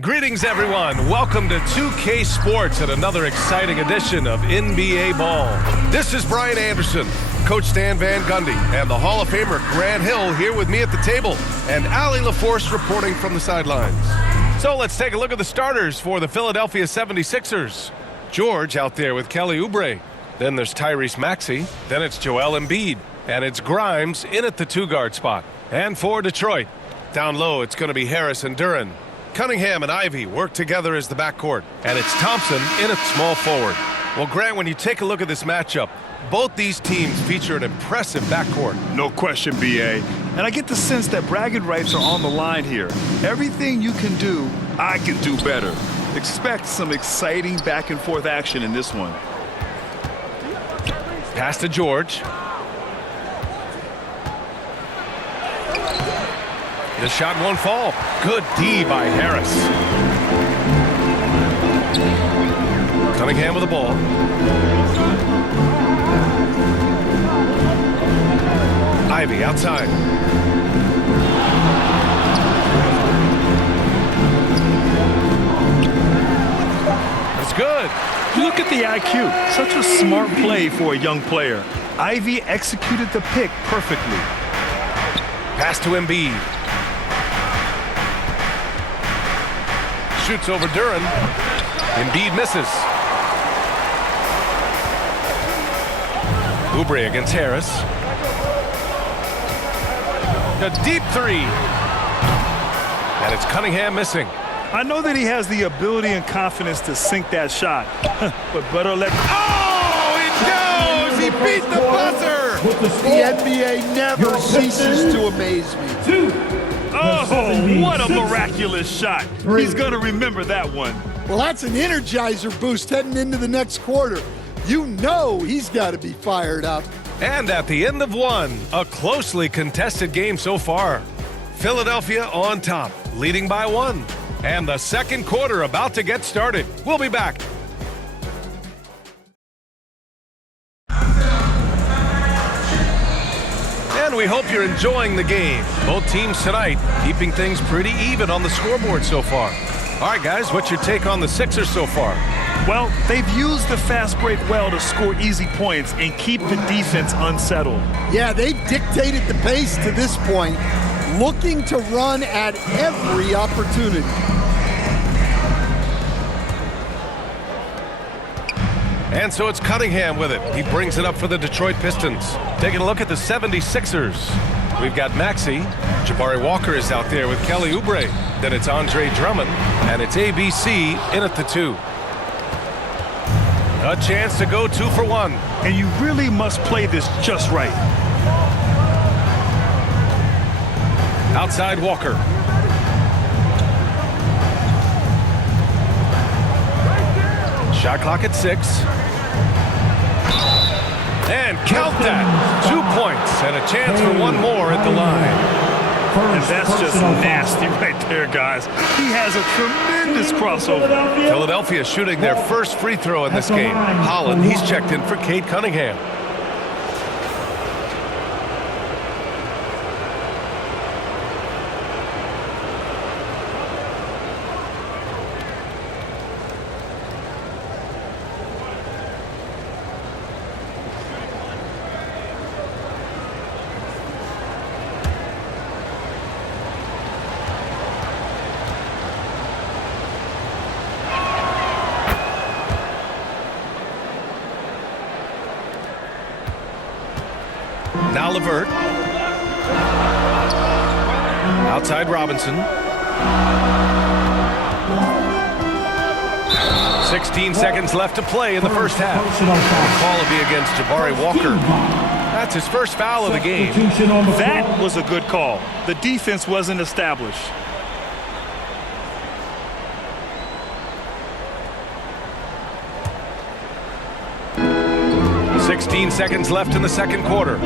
Greetings, everyone. Welcome to 2K Sports and another exciting edition of NBA Ball. This is Brian Anderson, Coach Stan Van Gundy, and the Hall of Famer Grant Hill here with me at the table, and Allie LaForce reporting from the sidelines. So let's take a look at the starters for the Philadelphia 76ers. George out there with Kelly Oubre. Then there's Tyrese Maxey. Then it's Joel Embiid. And it's Grimes in at the two-guard spot. And for Detroit, down low, it's going to be Harris and Duren. Cunningham and Ivy work together as the backcourt, and it's Thompson in at small forward. Well, Grant, when you take a look at this matchup, both these teams feature an impressive backcourt. No question, B.A. And I get the sense that bragging rights are on the line here. Everything you can do, I can do better. Expect some exciting back-and-forth action in this one. Pass to George. The shot won't fall. Good D by Harris. Cunningham with the ball. Ivy outside. That's good. Look at the IQ. Such a smart play for a young player. Ivy executed the pick perfectly. Pass to Embiid. Shoots over Duren. Embiid misses. Oubre against Harris. A deep three. And it's Cunningham missing. I know that he has the ability and confidence to sink that shot. But better let... Oh, it goes! He beat the buzzer! The NBA never ceases to amaze me. Oh, what a miraculous shot. He's going to remember that one. Well, that's an energizer boost heading into the next quarter. You know he's got to be fired up. And at the end of one, a closely contested game so far. Philadelphia on top, leading by one. And the second quarter about to get started. We'll be back. And we hope you're enjoying the game. Both teams tonight keeping things pretty even on the scoreboard so far. All right, guys, what's your take on the Sixers so far? Well, they've used the fast break well to score easy points and keep the defense unsettled. Yeah, they've dictated the pace to this point, looking to run at every opportunity. And so it's Cunningham with it. He brings it up for the Detroit Pistons. Taking a look at the 76ers. We've got Maxey. Jabari Walker is out there with Kelly Oubre. Then it's Andre Drummond. And it's ABC in at the two. A chance to go 2 for 1. And you really must play this just right. Outside Walker. Shot clock at 6. And count that. 2 points and a chance for one more at the line. And that's just nasty right there, guys. He has a tremendous crossover. Philadelphia shooting their first free throw in this game. Holland, he's checked in for Cade Cunningham. Now Levert. Outside Robinson. 16 seconds left to play in the first half. The call will be against Jabari Walker. That's his first foul of the game. That was a good call. The defense wasn't established. 16 seconds left in the second quarter.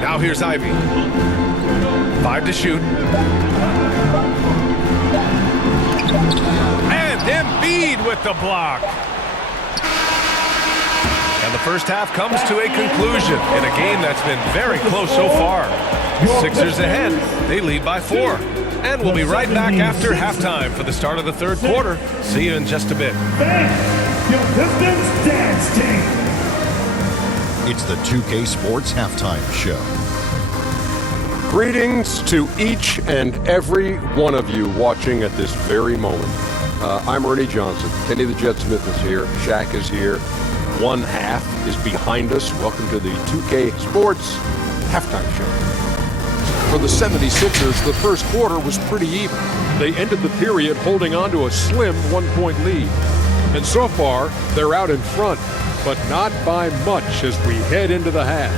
Now here's Ivy. 5 to shoot. And Embiid with the block. And the first half comes to a conclusion in a game that's been very close so far. Sixers ahead. They lead by 4. And we'll be right back after halftime for the start of the third quarter. See you in just a bit. Your Pistons dance team. It's the 2K Sports Halftime Show. Greetings to each and every one of you watching at this very moment. I'm Ernie Johnson. Kenny the Jet Smith is here. Shaq is here. One half is behind us. Welcome to the 2K Sports Halftime Show. For the 76ers, the first quarter was pretty even. They ended the period holding on to a slim 1-point lead. And so far, they're out in front, but not by much as we head into the half.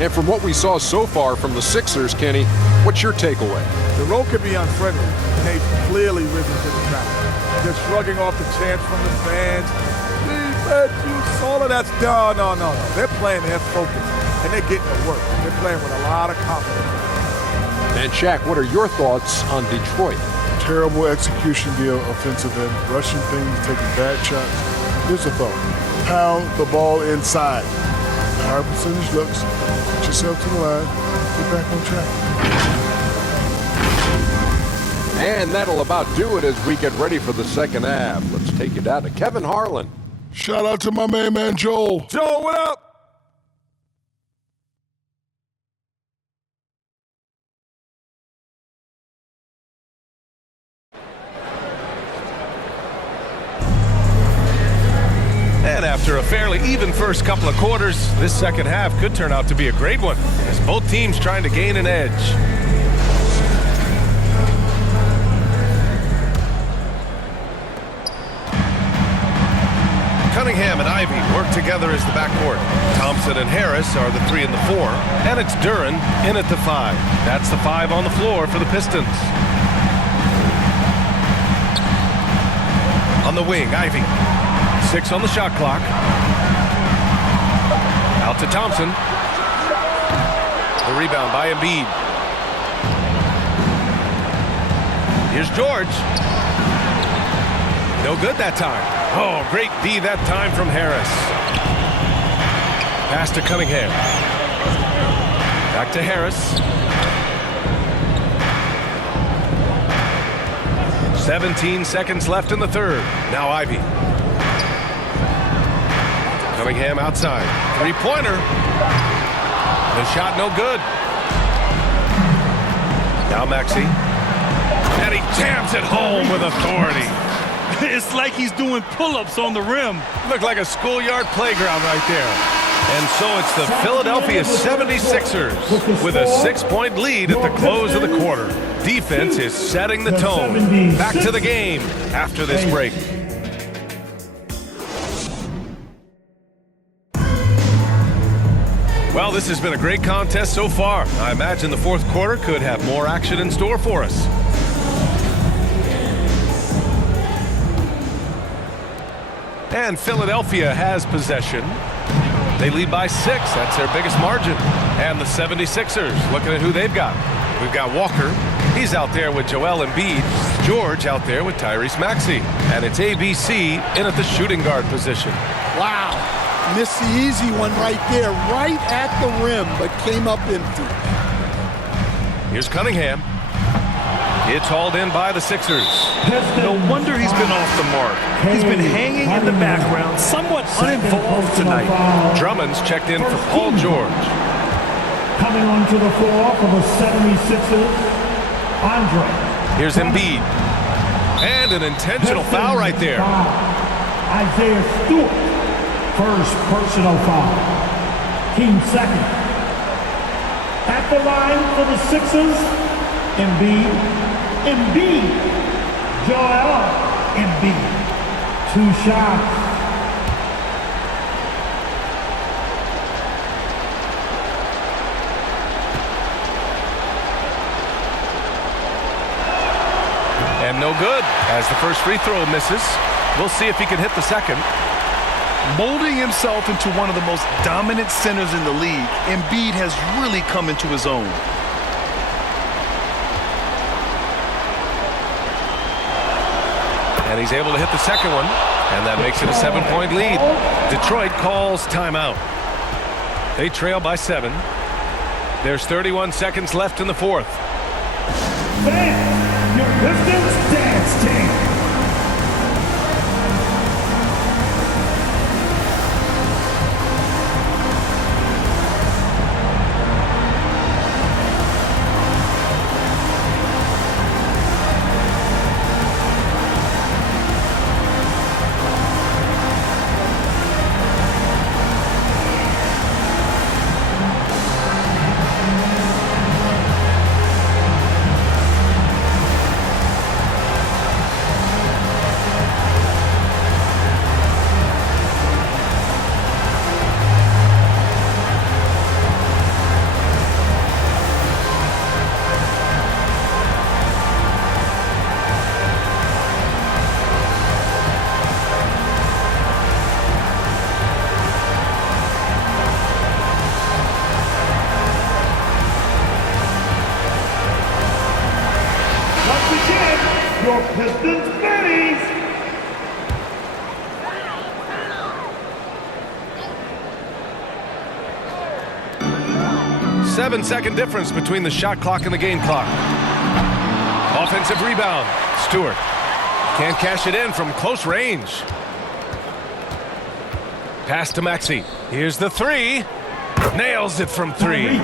And from what we saw so far from the Sixers, Kenny, what's your takeaway? The road can be unfriendly, and they've clearly risen to the challenge. They're shrugging off the chants from the fans. Defense, all of that's no. They're playing their focus, and they're getting to work. They're playing with a lot of confidence. And Shaq, what are your thoughts on Detroit? Terrible execution deal, offensive end, rushing things, taking bad shots. Here's a thought. Pound the ball inside. Higher percentage looks. Get yourself to the line. Get back on track. And that'll about do it as we get ready for the second half. Let's take it down to Kevin Harlan. Shout out to my main man, Joel. Joe, what up? And after a fairly even first couple of quarters, this second half could turn out to be a great one, as both teams trying to gain an edge. Cunningham and Ivy work together as the backcourt. Thompson and Harris are the 3 and the 4. And it's Duren in at the 5. That's the 5 on the floor for the Pistons. On the wing, Ivy. 6 on the shot clock. Out to Thompson. The rebound by Embiid. Here's George. No good that time. Oh, great D that time from Harris. Pass to Cunningham. Back to Harris. 17 seconds left in the third. Now Ivy. Cunningham outside. Three-pointer. The shot no good. Now Maxey. And he jams it home with authority. It's like he's doing pull-ups on the rim. Looked like a schoolyard playground right there. And so it's the Philadelphia 76ers with a 6-point lead at the close of the quarter. Defense is setting the tone. Back to the game after this break. Well, this has been a great contest so far. I imagine the fourth quarter could have more action in store for us. And Philadelphia has possession. They lead by 6. That's their biggest margin. And the 76ers, looking at who they've got. We've got Walker. He's out there with Joel Embiid. George out there with Tyrese Maxey. And it's ABC in at the shooting guard position. Wow. Missed the easy one right there, right at the rim, but came up empty. Here's Cunningham. It's hauled in by the Sixers. No wonder he's been off the mark. He's been hanging in the background, somewhat uninvolved tonight. Drummond's checked in for Paul George. Coming onto the floor for the 76ers, Andre. Here's Embiid. And an intentional foul right there. Isaiah Stewart, first personal foul. Team second. At the line for the Sixers, Embiid. Joel Embiid. 2 shots. And no good, as the first free throw misses. We'll see if he can hit the second. Molding himself into one of the most dominant centers in the league, Embiid has really come into his own. And he's able to hit the second one, and that makes it a 7-point lead. Detroit calls timeout. They trail by 7. There's 31 seconds left in the fourth. Fans, your Pistons dance team. Your Pistons minis. Seven-second difference between the shot clock and the game clock. Offensive rebound. Stewart can't cash it in from close range. Pass to Maxey. Here's the three. Nails it from three.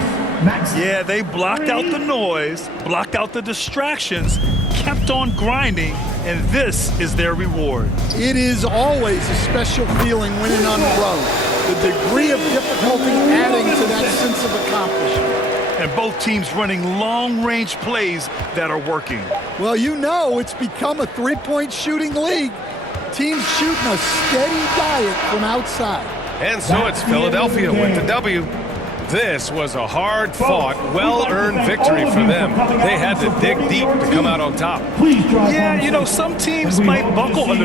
Yeah, they blocked out the noise, blocked out the distractions, kept on grinding, and this is their reward. It is always a special feeling winning on the road. The degree of difficulty adding to that sense of accomplishment. And both teams running long-range plays that are working. Well, you know it's become a three-point shooting league. Teams shooting a steady diet from outside. And so it's Philadelphia with the W. This was a hard-fought, well-earned victory for them. They had to dig deep to come out on top. Yeah, you know, some teams might buckle under